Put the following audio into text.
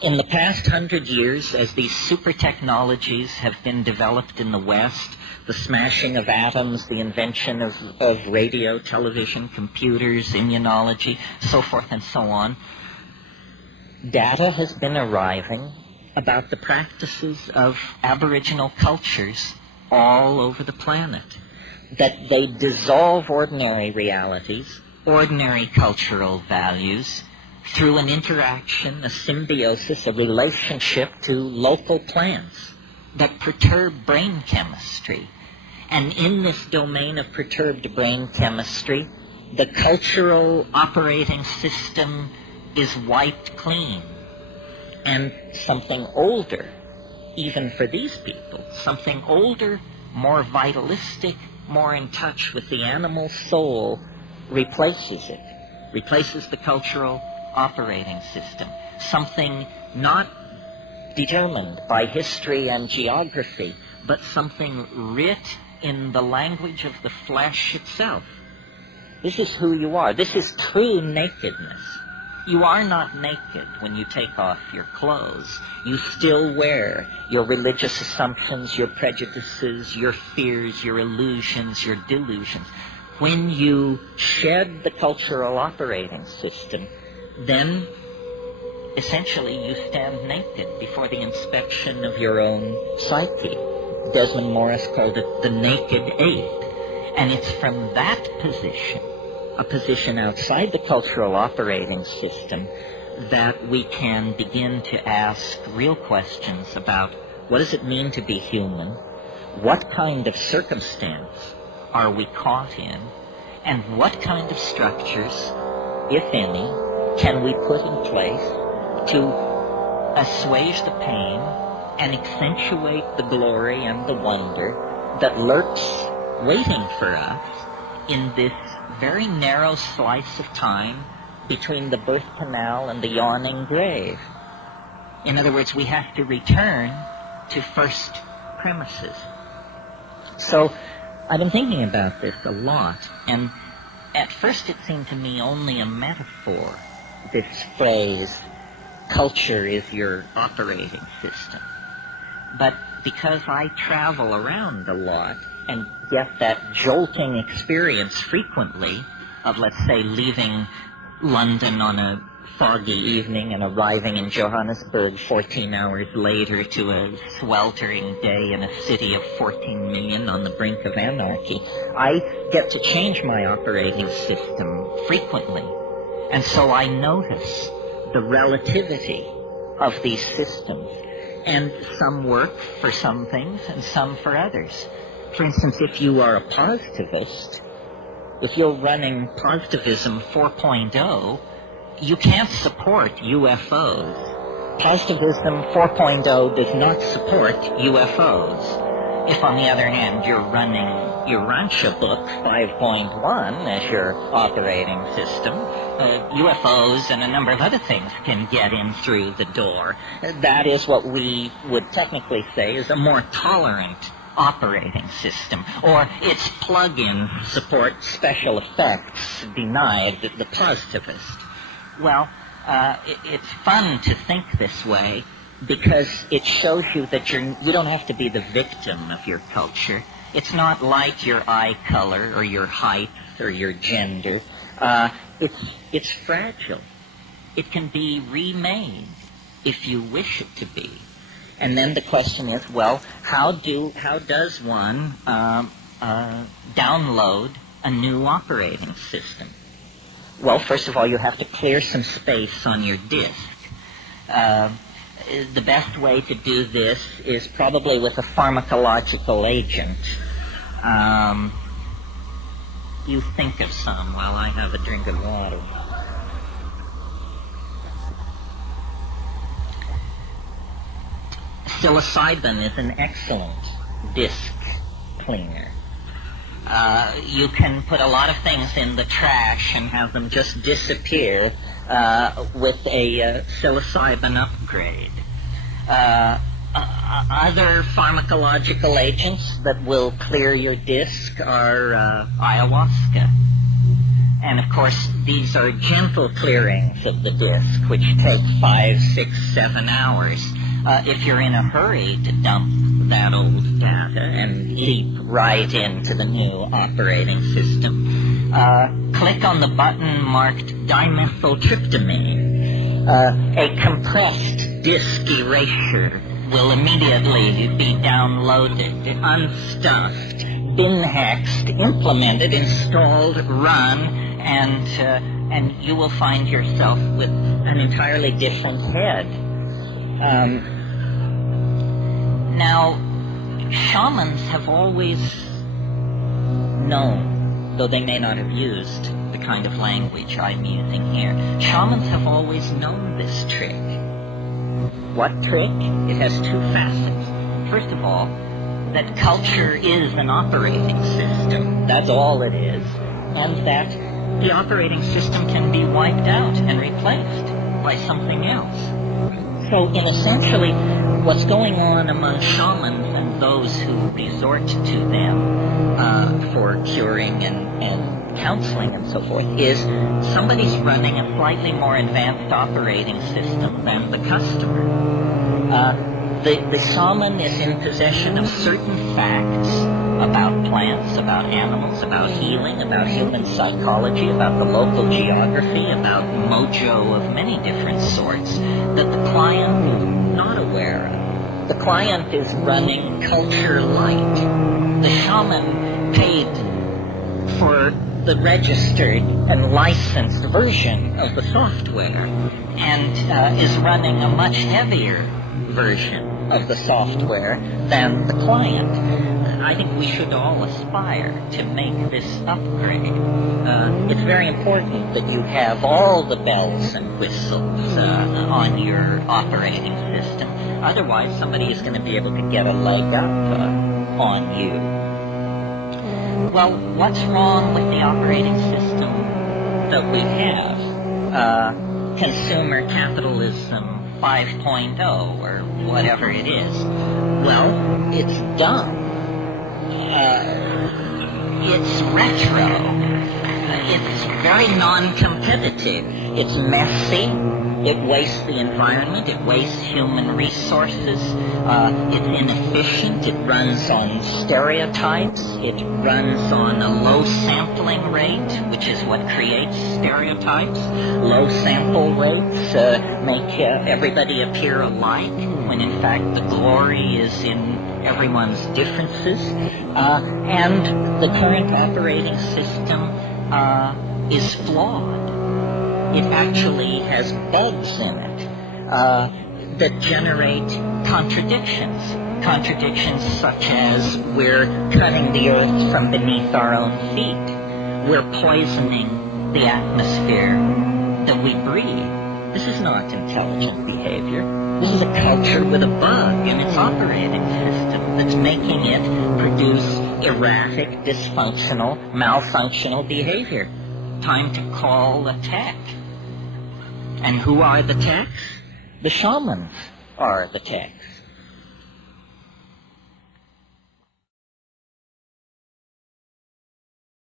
In the past 100 years, as these super technologies have been developed in the West, the smashing of atoms, the invention of radio, television, computers, immunology, so forth and so on, data has been arriving about the practices of Aboriginal cultures all over the planet, that they dissolve ordinary realities, ordinary cultural values, through an interaction, a symbiosis, a relationship to local plants that perturb brain chemistry. And in this domain of perturbed brain chemistry, the cultural operating system is wiped clean. And something older, even for these people, something older, more vitalistic, more in touch with the animal soul, replaces it, replaces the cultural operating system. Something not determined by history and geography, but something writ in the language of the flesh itself. This is who you are. This is true nakedness. You are not naked when you take off your clothes. You still wear your religious assumptions, your prejudices, your fears, your illusions, your delusions. When you shed the cultural operating system, then essentially you stand naked before the inspection of your own psyche. Desmond Morris called it the naked ape. And it's from that position, a position outside the cultural operating system, that we can begin to ask real questions about what does it mean to be human, what kind of circumstance are we caught in, and what kind of structures, if any, can we put in place to assuage the pain and accentuate the glory and the wonder that lurks waiting for us in this very narrow slice of time between the birth canal and the yawning grave. In other words, we have to return to first premises. So I've been thinking about this a lot, and at first it seemed to me only a metaphor, this phrase, culture is your operating system. But because I travel around a lot and get that jolting experience frequently of, let's say, leaving London on a foggy evening and arriving in Johannesburg 14 hours later to a sweltering day in a city of 14 million on the brink of anarchy, I get to change my operating system frequently. And so I notice the relativity of these systems. And some work for some things and some for others. For instance, if you are a positivist, if you're running Positivism 4.0, you can't support UFOs. Positivism 4.0 does not support UFOs. If, on the other hand, you're running your Rancha book 5.1 as your operating system, UFOs and a number of other things can get in through the door. That is what we would technically say is a more tolerant operating system, or its plug-in support special effects denied the positivist. Well, it's fun to think this way because it shows you that you don't have to be the victim of your culture. It's not like your eye color or your height or your gender. It's fragile. It can be remade if you wish it to be. And then the question is, well, how does one download a new operating system? Well, first of all, you have to clear some space on your disk. The best way to do this is probably with a pharmacological agent. You think of some while I have a drink of water. Psilocybin is an excellent disk cleaner. You can put a lot of things in the trash and have them just disappear with a psilocybin upgrade. Other pharmacological agents that will clear your disk are ayahuasca. And of course, these are gentle clearings of the disk, which take 5, 6, 7 hours. If you're in a hurry to dump that old data and leap right into the new operating system, click on the button marked dimethyltryptamine. A compressed disk erasure will immediately be downloaded, unstuffed, bin-hexed, implemented, installed, run, and you will find yourself with an entirely different head. Now, shamans have always known, though they may not have used the kind of language I'm using here, shamans have always known this trick. What trick? It has two facets. First of all, that culture is an operating system. That's all it is. And that the operating system can be wiped out and replaced by something else. So, in essentially, what's going on among shamans and those who resort to them for curing and counseling and so forth is somebody's running a slightly more advanced operating system than the customer. The shaman is in possession of certain facts about plants, about animals, about healing, about human psychology, about the local geography, about mojo of many different sorts that the client is not aware of. The client is running culture light. The shaman paid for the registered and licensed version of the software and is running a much heavier version of the software than the client. I think we should all aspire to make this upgrade. It's very important that you have all the bells and whistles on your operating system. Otherwise, somebody is going to be able to get a leg up on you. Well, what's wrong with the operating system that we have? Consumer capitalism 5.0 or whatever it is. Well, it's dumb. It's retro. It's very non-competitive. It's messy. It wastes the environment. It wastes human resources. It's inefficient. It runs on stereotypes. It runs on a low sampling rate, which is what creates stereotypes. Low sample rates make everybody appear alike, when in fact the glory is in everyone's differences. And the current operating system is flawed. It actually has bugs in it that generate contradictions. Contradictions such as we're cutting the earth from beneath our own feet. We're poisoning the atmosphere that we breathe. This is not intelligent behavior. This is a culture with a bug in its operating system that's making it produce erratic, dysfunctional, malfunctional behavior. Time to call the tech. And who are the techs? The shamans are the techs.